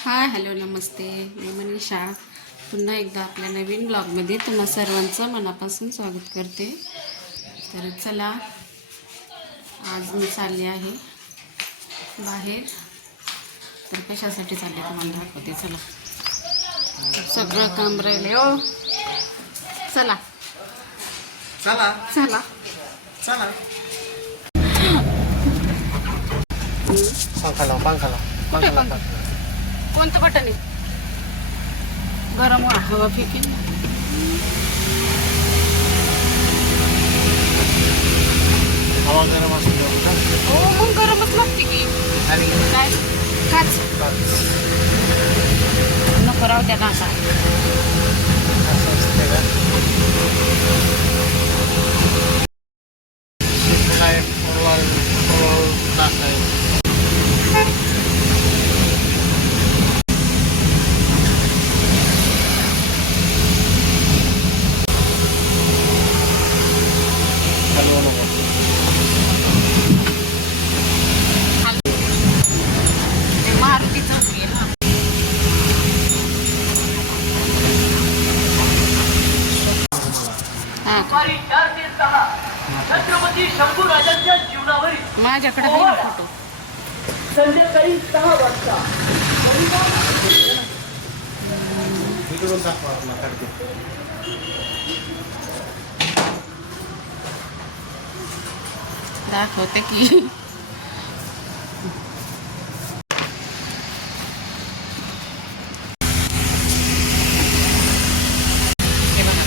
Hi hello नमस्ते, मी मनीषा पुन्हा एकदा आपल्या नवीन ब्लॉगमध्ये तुम्हा सर्वांचं मनापासून स्वागत करते. तर चला, आज मी चालली आहे बाहेर. तर कशासाठी चालले तुम्हाला दाखवते. चला, सगळं काम राहिले हो. चला चला चला चला. पंखा लाव. कोणतं बटन आहे? गरम हवा फेकेल. हवा गरम असते हो, मग गरमच लागते की. आणि काय काच नको राहू द्या घासा. असं असते का? काय टाकाय मारुतीचं होईल ना. दुपारी 4 ते 6 छत्रपती शंभूराजांच्या जीवनावरील माझ्याकडे आहे ना फोटो. संध्याकाळी 6 वाजता इकडून दाखवा मला काढते. दाखवते की. हे बघा,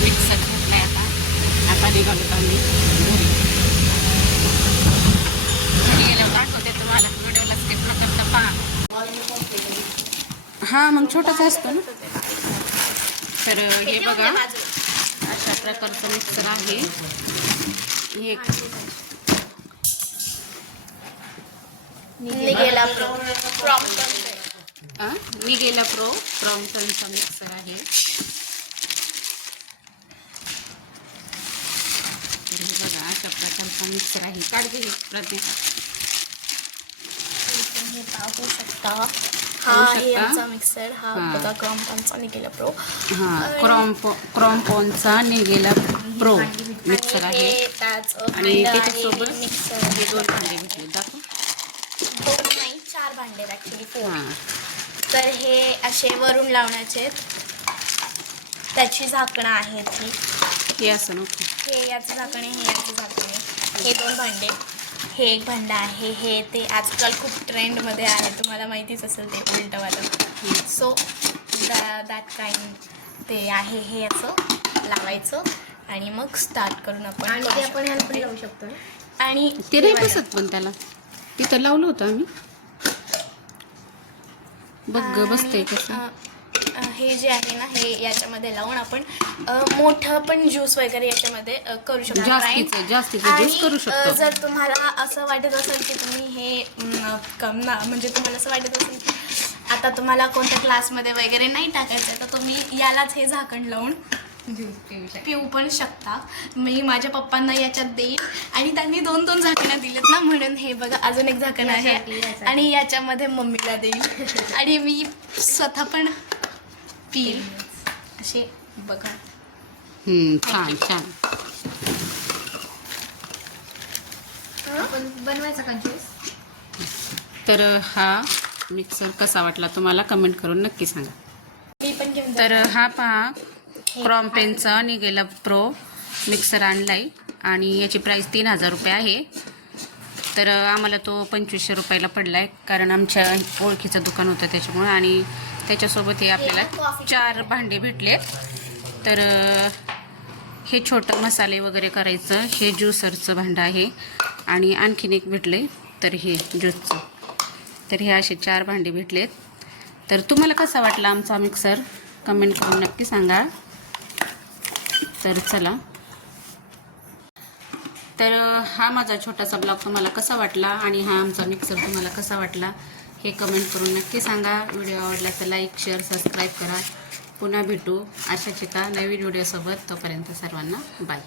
मिक्सर घेतलाय आता निघालो आम्ही घरी. घरी गेल्यावर दाखवते तुम्हाला. व्हिडिओला स्किप न करता पहा. हा, मग छोटाच असतो ना. तर हे बघा, अशा प्रकारचं मिक्सर आहे. हे निगेला निगेला प्रो क्रॉम्प्टनचा मिक्सर आहे. तर हे बघा, अशा प्रकारचा मिक्सर आहे. काढते हे प्रति पाहू शकता. हा पाहू आहे शकता. आमचा मिक्सर. हा हा. बघा क्रॉम्पटनचा निगेला प्रो. हां, क्रॉम्पॉनचा निगेला प्रो मिक्सर आहे. आणि त्याच्यासोबत मिक्सर हे दोन भांडे घेतले. दाखव. 2 नाही 4 भांडे ॲक्च्युली 4. हां, तर हे असे वरून लावण्याचे आहेत. त्याची झाकणं आहेत ही. हे असं नको. हे याचं झाकण आहे, हे याचं झाकण आहे. हे 2 भांडे. हे एक भांडं आहे. हे ते आजकाल खूप ट्रेंडमध्ये आहे, तुम्हाला माहितीच असेल ते उलटंवालं. सो दॅट काइंड ते आहे. हे याचं लावायचं आणि मग स्टार्ट करून आपण लावू शकतो. आणि ते नाही बसत पण त्याला. तिथं लावलं होतं आम्ही. बघ ग, बसतंय कसं. हे जे आहे ना, हे याच्यामध्ये लावून आपण मोठं पण ज्यूस वगैरे याच्यामध्ये करू शकतो. जास्तीचं ज्यूस करू शकतो. जर तुम्हाला असं वाटत असेल की तुम्ही हे म्हणजे तुम्हाला असं वाटत असेल की आता तुम्हाला कोणत्या क्लासमध्ये वगैरे नाही टाकायचं, तर तुम्ही यालाच हे झाकण लावून पिऊ पण शकता. मी माझ्या पप्पांना याच्यात देईन आणि त्यांनी 2 झाकणं दिलेत ना, म्हणून हे बघा अजून एक झाकण आहे. आणि याच्यामध्ये मम्मीला देईल आणि मी स्वतः पण पिईल. असे बघा. छान छान. आपण बनवायचा का ज्यूस? तर हा मिक्सर कसा वाटला तुम्हाला कमेंट करून नक्की सांगा. मी पण घेऊन तर हा पहा, क्रॉम्पटनचा निगेला प्रो मिक्सर आणलाय आणि याची प्राईस 3000 रुपये आहे. तर आम्हाला तो 2500 रुपयाला पडला आहे, कारण आमच्या ओळखीचं दुकान होतं त्याच्यामुळे. आणि त्याच्यासोबत हे आपल्याला 4 भांडे भेटले. तर हे छोटं मसाले वगैरे करायचं, हे ज्युसरचं भांडं आहे. आणि आणखीन एक भेटले, तर हे ज्यूसचं. तर हे असे 4 भांडे भेटलेत. तर तुम्हाला कसा वाटला आमचा मिक्सर कमेंट करून नक्की सांगा. तर चला, तर हा माझा छोटासा ब्लॉग तुम्हाला कसा वाटला आणि हा आमचा मिक्सर तुम्हाला कसा वाटला हे कमेंट करून नक्की सांगा. व्हिडिओ आवडला तर लाईक शेअर सबस्क्राईब करा. पुन्हा भेटू अशाच एका नवीन व्हिडिओसोबत. तोपर्यंत सर्वांना बाय.